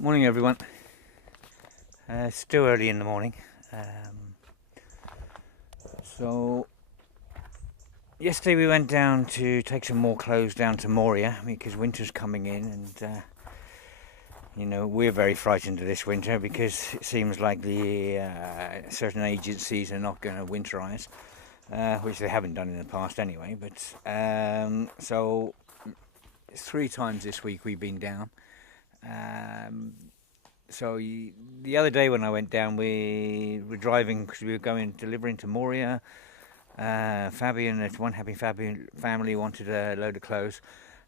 Morning everyone. Still early in the morning. So yesterday we went down to take some more clothes down to Moria because winter's coming in, and we're very frightened of this winter because it seems like the certain agencies are not going to winterize, which they haven't done in the past anyway. But so 3 times this week we've been down. The other day when I went down, we were driving because we were delivering to Moria. Fabian, at One Happy Fabian family, wanted a load of clothes,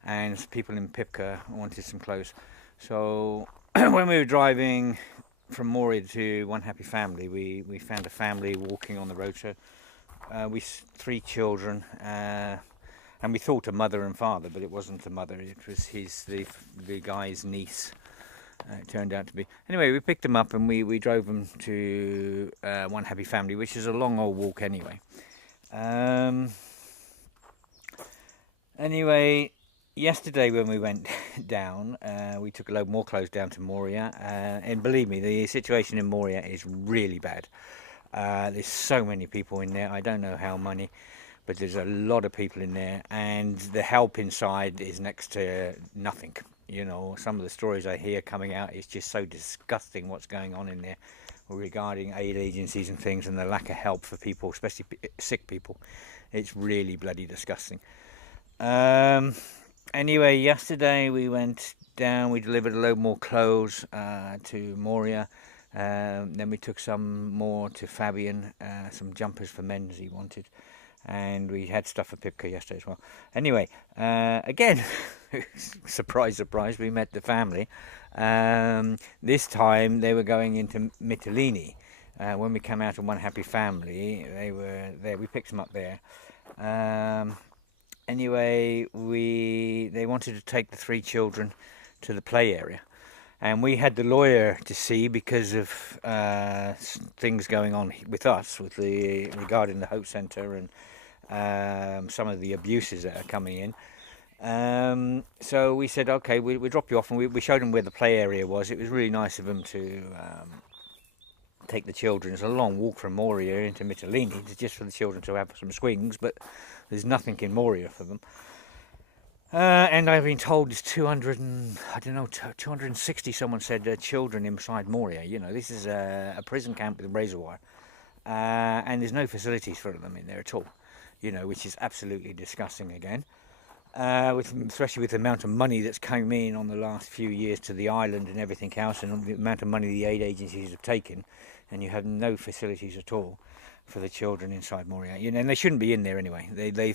and people in Pipka wanted some clothes. So when we were driving from Moria to One Happy Family, we found a family walking on the road. So we 3 children, and we thought a mother and father, but it wasn't a mother. It was the guy's niece. It turned out to be. Anyway, we picked them up and we drove them to One Happy Family, which is a long old walk anyway. Anyway, yesterday when we went down, we took a load more clothes down to Moria, and believe me, the situation in Moria is really bad. There's so many people in there. I don't know how many, but there's a lot of people in there, and the help inside is next to nothing. Some of the stories I hear coming out is just so disgusting what's going on in there regarding aid agencies and things, and the lack of help for people, especially sick people. It's really bloody disgusting. Anyway, yesterday we went down, we delivered a load more clothes to Moria. Then we took some more to Fabian, some jumpers for men as he wanted. And we had stuff for Pipka yesterday as well. Anyway, again, surprise, surprise, we met the family. This time they were going into Mytilene. When we came out of One Happy Family, they were there. We picked them up there. Anyway, they wanted to take the 3 children to the play area. And we had the lawyer to see because of things going on with us regarding the Hope Centre and some of the abuses that are coming in. So we said, okay, we'll drop you off, and we showed them where the play area was. It was really nice of them to take the children. It's a long walk from Moria into Mytilene. It's just for the children to have some swings, but there's nothing in Moria for them. And I've been told there's 260, someone said, children inside Moria. This is a prison camp with a razor wire. And there's no facilities for them in there at all, which is absolutely disgusting again. Especially with the amount of money that's come in on the last few years to the island and everything else, and the amount of money the aid agencies have taken, and you have no facilities at all for the children inside Moria, and they shouldn't be in there anyway. They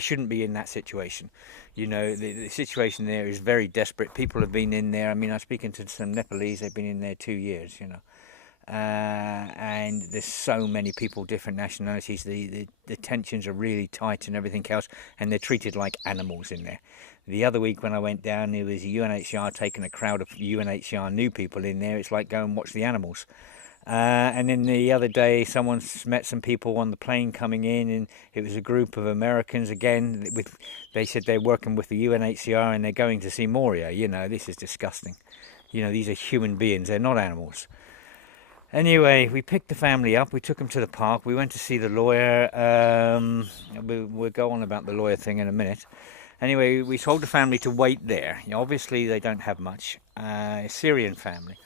shouldn't be in that situation. The situation there is very desperate. People have been in there. I mean, I'm speaking to some Nepalese. They've been in there 2 years. And there's so many people, different nationalities. The tensions are really tight and everything else, and they're treated like animals in there. The other week when I went down, there was UNHCR taking a crowd of UNHCR new people in there. It's like go and watch the animals. And then the other day, someone met some people on the plane coming in, and it was a group of Americans again. They said they're working with the UNHCR and they're going to see Moria. This is disgusting. These are human beings. They're not animals. Anyway, we picked the family up. We took them to the park. We went to see the lawyer. We'll go on about the lawyer thing in a minute. Anyway, we told the family to wait there. Obviously, they don't have much. A Syrian family.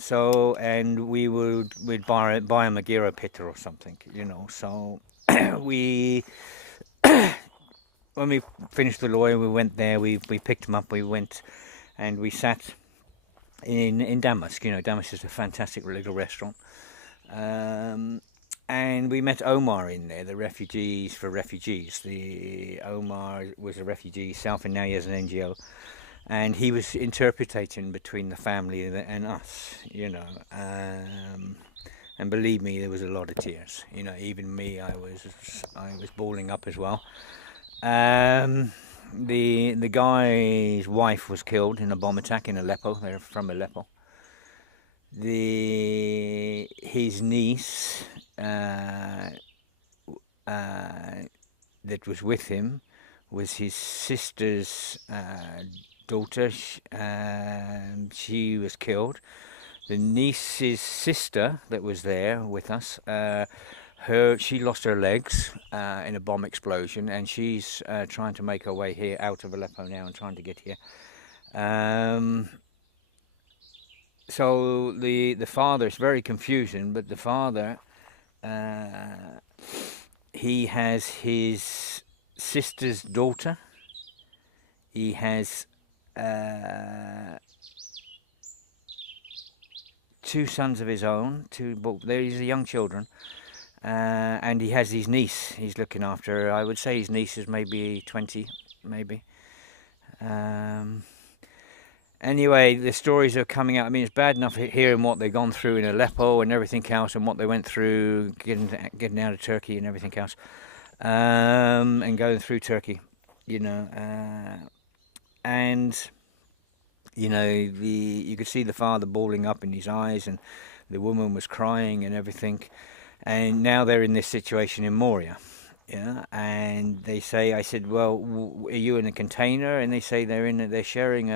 So, and we'd buy them a Gira pita or something, So when we finished the lawyer, we went there. We picked them up. We went and we sat in Damask. Damask is a fantastic little restaurant. And we met Omar in there, the Refugees for Refugees. Omar was a refugee himself, and now he has an NGO. And he was interpreting between the family and us, and believe me, there was a lot of tears. Even me, I was bawling up as well. The guy's wife was killed in a bomb attack in Aleppo. They're from Aleppo. His niece that was with him was his sister's daughter, and she was killed. The niece's sister that was there with us, she lost her legs in a bomb explosion, and she's trying to make her way here out of Aleppo now and trying to get here. So the father, it's very confusing, but the father, he has his sister's daughter. He has two sons of his own. These are young children, and he has his niece. He's looking after her. I would say his niece is maybe 20, maybe. Anyway, the stories are coming out. I mean, it's bad enough hearing what they've gone through in Aleppo and everything else, and what they went through getting out of Turkey and everything else, and going through Turkey, and you could see the father bawling up in his eyes, and the woman was crying and everything. And now they're in this situation in Moria, and they say, I said, well, are you in a container? And they say they're sharing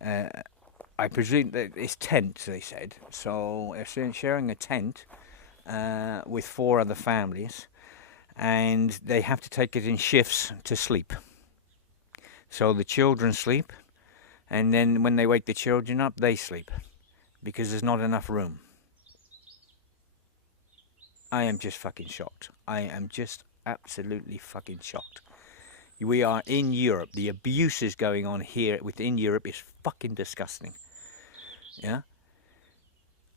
I presume that it's tents, they said. So they're sharing a tent with 4 other families, and they have to take it in shifts to sleep. So the children sleep, and then when they wake the children up, they sleep, because there's not enough room. I am just fucking shocked. I am just absolutely fucking shocked. We are in Europe. The abuses going on here within Europe is fucking disgusting. Yeah?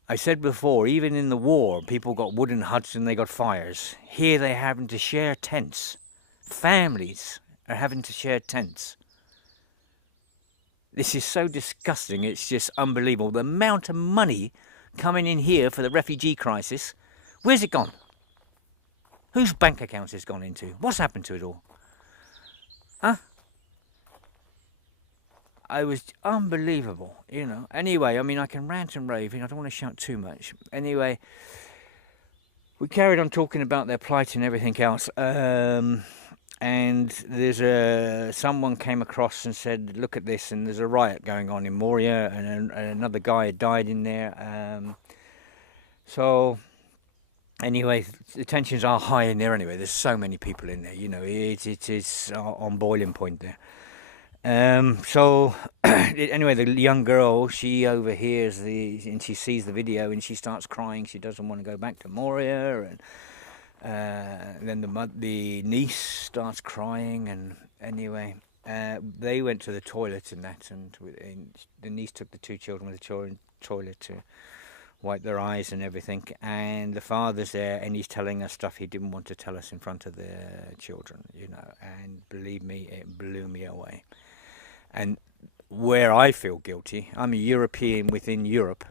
I said before, even in the war, people got wooden huts and they got fires. Here they're having to share tents. Families are having to share tents. This is so disgusting, it's just unbelievable. The amount of money coming in here for the refugee crisis, where's it gone? Whose bank accounts has gone into? What's happened to it all? Huh? I was unbelievable, Anyway, I mean, I can rant and rave, I don't want to shout too much. Anyway, we carried on talking about their plight and everything else. And there's someone came across and said, look at this, and there's a riot going on in Moria, and another guy had died in there. So anyway, the tensions are high in there anyway. There's so many people in there, it is on boiling point there. So anyway, the young girl, she overhears and she sees the video and she starts crying. She doesn't want to go back to Moria, and then the niece starts crying. And anyway, they went to the toilet and the niece took the 2 children with the toilet to wipe their eyes and everything, and the father's there and he's telling us stuff he didn't want to tell us in front of the children, and believe me, it blew me away. And where I feel guilty, I'm a European within Europe,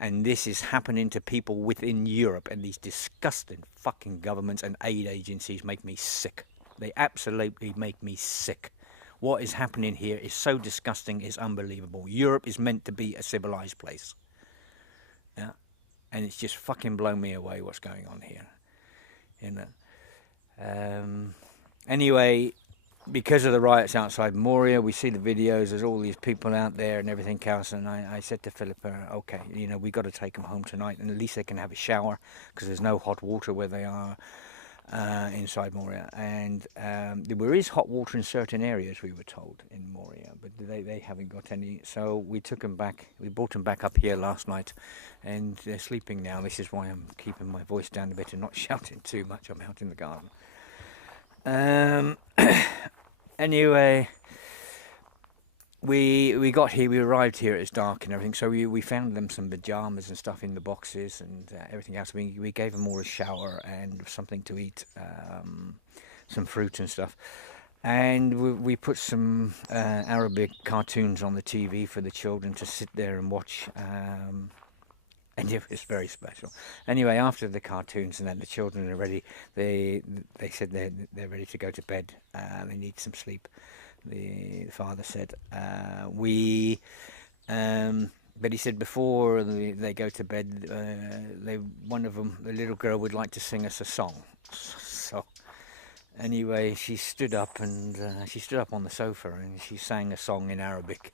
and this is happening to people within Europe, and these disgusting fucking governments and aid agencies make me sick. They absolutely make me sick. What is happening here is so disgusting, it's unbelievable. Europe is meant to be a civilized place. Yeah, and it's just fucking blown me away what's going on here. Anyway, because of the riots outside Moria, we see the videos, there's all these people out there and everything else, and I said to Philippa, okay, we got to take them home tonight, and at least they can have a shower, because there's no hot water where they are inside Moria. And there is hot water in certain areas, we were told, in Moria, but they haven't got any. So we took them back, we brought them back up here last night, and they're sleeping now. This is why I'm keeping my voice down a bit and not shouting too much. I'm out in the garden. Anyway, we got here, we arrived here, it's dark and everything, so we found them some pajamas and stuff in the boxes and everything else. We gave them all a shower and something to eat, some fruit and stuff. And we put some Arabic cartoons on the TV for the children to sit there and watch. And it was very special. Anyway, after the cartoons and then the children are ready, they said they're ready to go to bed. They need some sleep. The father said, but he said before they go to bed, one of them, the little girl, would like to sing us a song. So Anyway, she stood up and she stood up on the sofa and she sang a song in Arabic,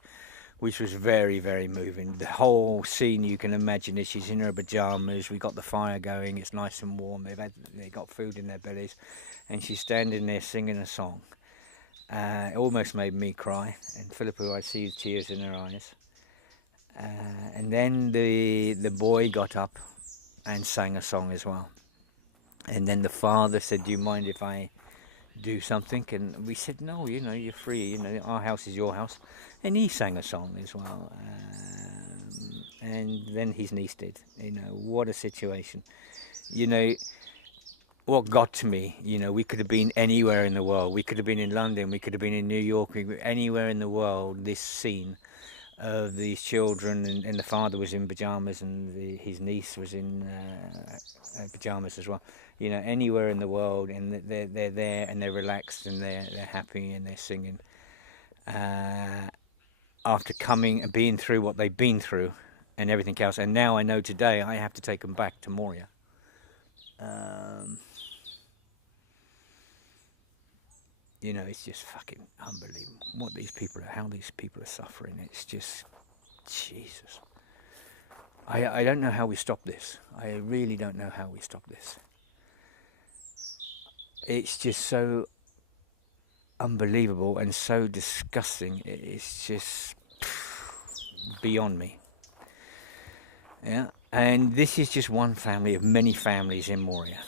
which was very, very moving. The whole scene you can imagine is she's in her pajamas. We got the fire going. It's nice and warm. They got food in their bellies, and she's standing there singing a song. It almost made me cry, and Philippa, I see tears in her eyes. And then the boy got up and sang a song as well. And then the father said, "Do you mind if I do something?" And we said, "No, you're free. Our house is your house." And he sang a song as well. And then his niece did. What a situation. What got to me, we could have been anywhere in the world. We could have been in London. We could have been in New York. Anywhere in the world, this scene of these children, and the father was in pajamas, and his niece was in pajamas as well. Anywhere in the world, and they're there and they're relaxed and they're happy and they're singing. After coming and being through what they've been through and everything else, and now I know today I have to take them back to Moria. It's just fucking unbelievable how these people are suffering. It's just, Jesus. I don't know how we stop this. I really don't know how we stop this. It's just so unbelievable and so disgusting. It's just beyond me. Yeah, and this is just one family of many families in Moria.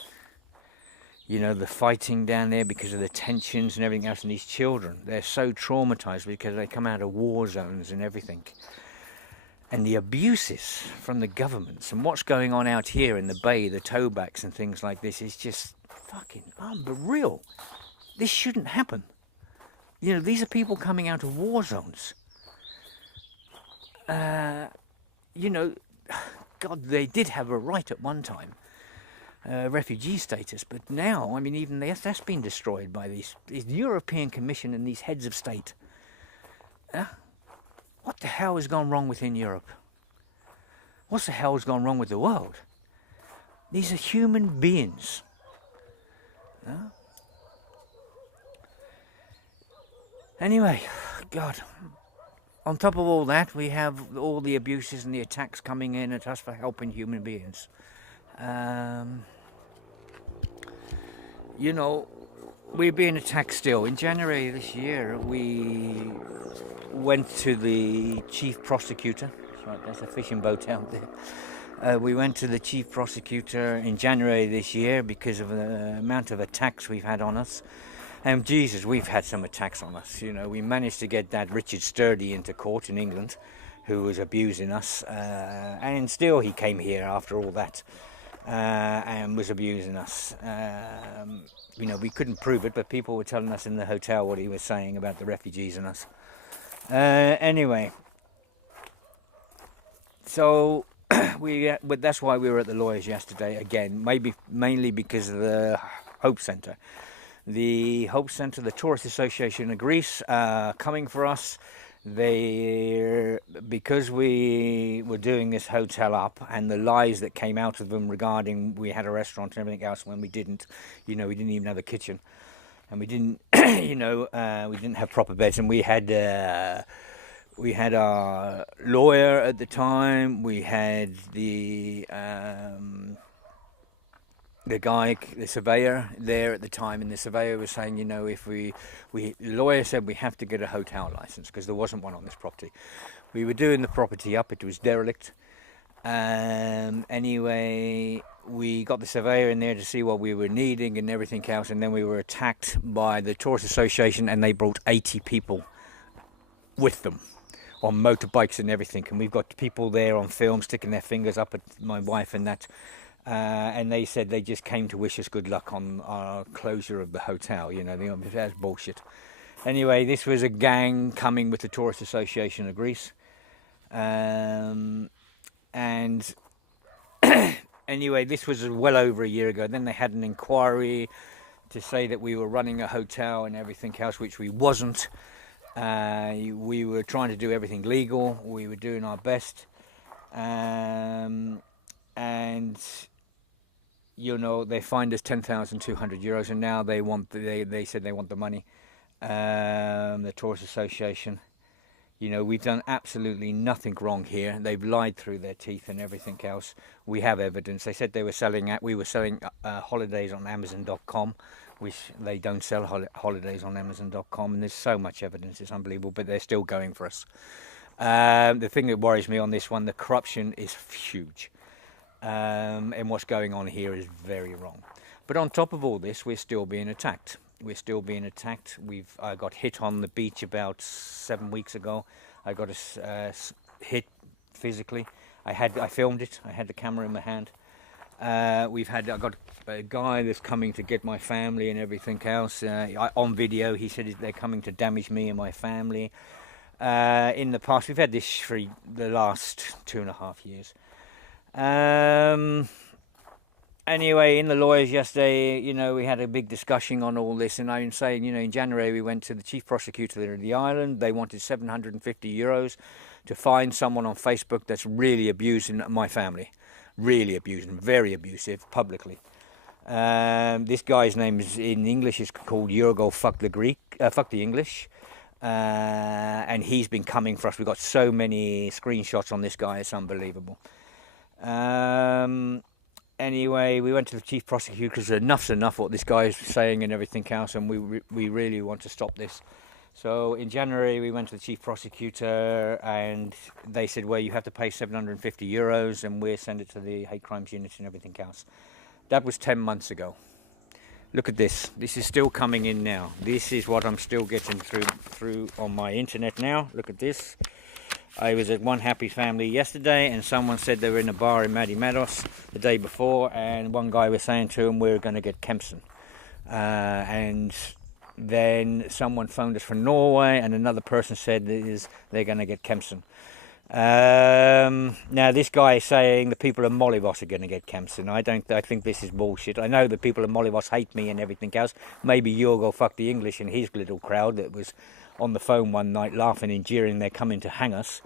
The fighting down there because of the tensions and everything else, and these children, they're so traumatized because they come out of war zones and everything. And the abuses from the governments and what's going on out here in the bay, the towbacks and things like this is just fucking unreal. This shouldn't happen. These are people coming out of war zones. God, they did have a right at one time. Refugee status, but now, even that's been destroyed by these European Commission and these heads of state. What the hell has gone wrong within Europe? What the hell has gone wrong with the world? These are human beings. Anyway, God, on top of all that, we have all the abuses and the attacks coming in at us for helping human beings. We're being attacked still. In January this year, we went to the chief prosecutor. Right, there's a fishing boat out there. We went to the chief prosecutor in January this year because of the amount of attacks we've had on us. And Jesus, we've had some attacks on us. We managed to get that Richard Sturdy into court in England, who was abusing us, and still he came here after all that. And was abusing us. We couldn't prove it, but people were telling us in the hotel what he was saying about the refugees and us. Anyway, so that's why we were at the lawyers yesterday again. Mainly because of the Hope Centre. The Hope Centre, the Tourist Association of Greece, coming for us. Because we were doing this hotel up, and the lies that came out of them regarding we had a restaurant and everything else when we didn't, we didn't even have a kitchen, and we didn't, we didn't have proper beds, and we had our lawyer at the time, we had the guy, the surveyor there at the time, and the surveyor was saying, if the lawyer said we have to get a hotel license because there wasn't one on this property. We were doing the property up, it was derelict. Anyway, we got the surveyor in there to see what we were needing and everything else, and then we were attacked by the Tourist Association, and they brought 80 people with them on motorbikes and everything, and we've got people there on film sticking their fingers up at my wife and that. And they said they just came to wish us good luck on our closure of the hotel. That's bullshit. Anyway, this was a gang coming with the Tourist Association of Greece. And anyway, this was well over a year ago. Then they had an inquiry to say that we were running a hotel and everything else, which we wasn't. We were trying to do everything legal. We were doing our best. And you know, they fined us 10,200 euros, and now they said they want the money. The Tourist Association. You know, we've done absolutely nothing wrong here. They've lied through their teeth and everything else. We have evidence. They said we were selling holidays on Amazon.com, which they don't sell holidays on Amazon.com. And there's so much evidence, it's unbelievable. But they're still going for us. The thing that worries me on this one, the corruption is huge. And what's going on here is very wrong. But on top of all this, we're still being attacked. I got hit on the beach about 7 weeks ago. I got hit physically. I filmed it. I had the camera in my hand. I got a guy that's coming to get my family and everything else. On video, he said they're coming to damage me and my family. In the past, we've had this for the last 2.5 years. Anyway, in the lawyers yesterday, you know, we had a big discussion on all this, and I'm saying, you know, in January we went to the chief prosecutor of the island. They wanted 750 euros to find someone on Facebook that's really abusing my family, really abusing, very abusive publicly. This guy's name is in English is called Yurgo Fuck the English, and he's been coming for us. We've got so many screenshots on this guy; it's unbelievable. Anyway, we went to the chief prosecutor because enough's enough what this guy is saying and everything else, and we really want to stop this. So in January, we went to the chief prosecutor, and they said, well, you have to pay 750 euros, and we'll send it to the hate crimes unit and everything else. That was 10 months ago. Look at this. This is still coming in now. This is what I'm still getting through on my internet now. Look at this. I was at One Happy Family yesterday, and someone said they were in a bar in Madimados the day before, and one guy was saying to him, we're going to get Kempson. And then someone phoned us from Norway, and another person said they're going to get Kempson. Now this guy is saying the people of Molivos are going to get Kempson. I think this is bullshit. I know the people of Molivos hate me and everything else. Maybe Yurgo Fuck the English and his little crowd that was on the phone one night laughing and jeering they're coming to hang us.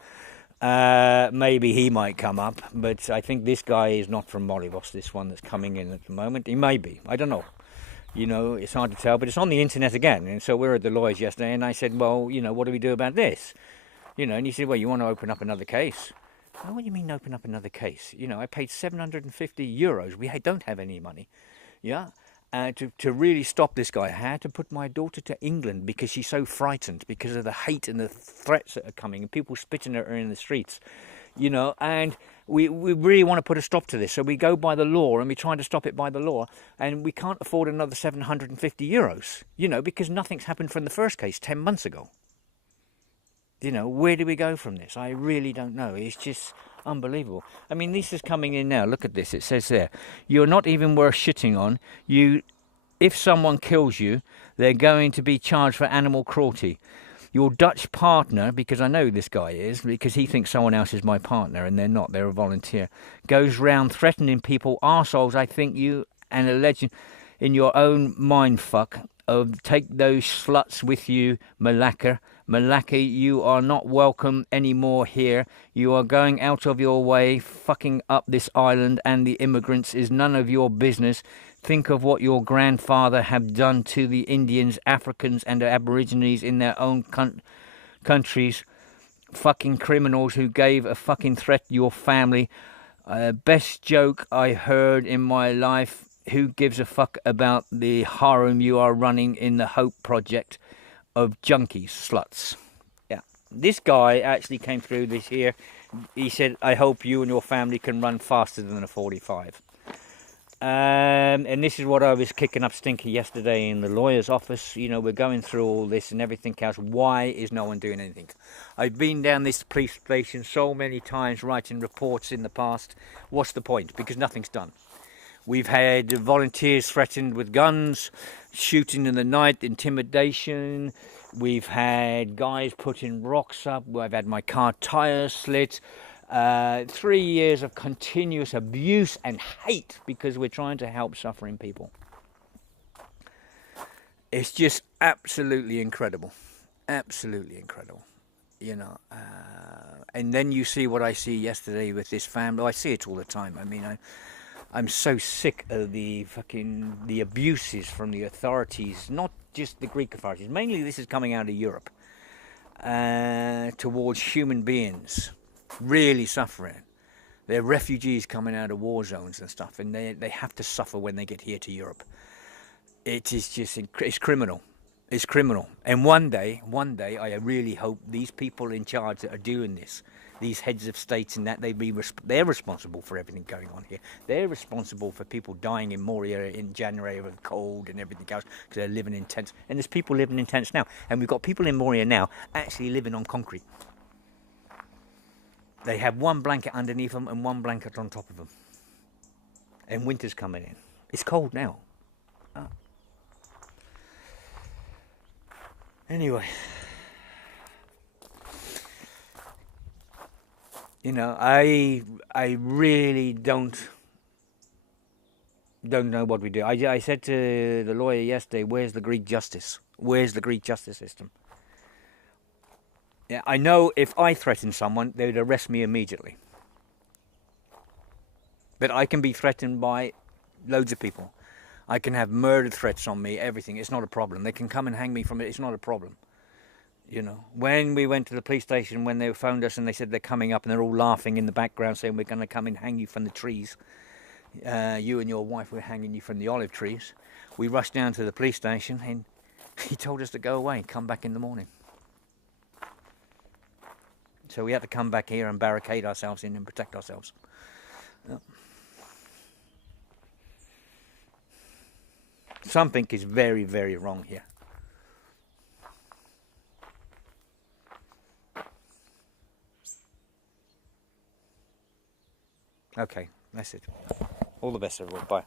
Maybe he might come up, but I think this guy is not from Molivos, this one that's coming in at the moment. He may be, I don't know. You know, it's hard to tell, but it's on the internet again. And so we were at the lawyers yesterday, and I said, well, you know, what do we do about this? You know, and he said, well, you want to open up another case? Well, what do you mean open up another case? You know, I paid 750 euros. We don't have any money. Yeah. To really stop this guy, I had to put my daughter to England because she's so frightened because of the hate and the threats that are coming and people spitting at her in the streets, you know, and we really want to put a stop to this. So we go by the law and we try to stop it by the law, and we can't afford another 750 euros, you know, because nothing's happened from the first case 10 months ago. You know, where do we go from this? I really don't know. It's just unbelievable. I mean, this is coming in now. Look at this. It says there, you're not even worth shitting on. If someone kills you, they're going to be charged for animal cruelty. Your Dutch partner, because I know this guy is, because he thinks someone else is my partner, and they're not. They're a volunteer. Goes round threatening people, arseholes. I think you and a legend in your own mind fuck of take those sluts with you, Malacca. Malacca, you are not welcome anymore here. You are going out of your way. Fucking up this island and the immigrants is none of your business. Think of what your grandfather have done to the Indians, Africans and the Aborigines in their own countries. Fucking criminals who gave a fucking threat to your family. Best joke I heard in my life. Who gives a fuck about the harem you are running in the Hope Project of junkies, sluts? Yeah, this guy actually came through this here. He said, I hope you and your family can run faster than a 45. And this is what I was kicking up stinky yesterday in the lawyer's office. You know, we're going through all this and everything else. Why is no one doing anything? I've been down this police station so many times writing reports in the past. What's the point? Because nothing's done. We've had volunteers threatened with guns, shooting in the night, intimidation. We've had guys putting rocks up. I've had my car tyres slit. 3 years of continuous abuse and hate because we're trying to help suffering people. It's just absolutely incredible. Absolutely incredible. You know, and then you see what I see yesterday with this family. I see it all the time. I mean, I'm so sick of the abuses from the authorities, not just the Greek authorities. Mainly this is coming out of Europe, towards human beings really suffering. They're refugees coming out of war zones and stuff, and they have to suffer when they get here to Europe. It is just, it's criminal. It's criminal. And one day, I really hope these people in charge that are doing this, these heads of states and that, they're responsible for everything going on here. They're responsible for people dying in Moria in January of cold and everything else because they're living in tents. And there's people living in tents now. And we've got people in Moria now actually living on concrete. They have one blanket underneath them and one blanket on top of them. And winter's coming in. It's cold now. Oh. Anyway, you know, I really don't know what we do. I said to the lawyer yesterday, where's the Greek justice? Where's the Greek justice system? Yeah, I know if I threatened someone, they would arrest me immediately. But I can be threatened by loads of people. I can have murder threats on me, everything. It's not a problem. They can come and hang me from it. It's not a problem. You know, when we went to the police station, when they phoned us and they said they're coming up and they're all laughing in the background saying we're going to come and hang you from the trees. You and your wife were hanging you from the olive trees. We rushed down to the police station and he told us to go away and come back in the morning. So we had to come back here and barricade ourselves in and protect ourselves. Something is very, very wrong here. Okay, that's it. All the best, everyone. Bye.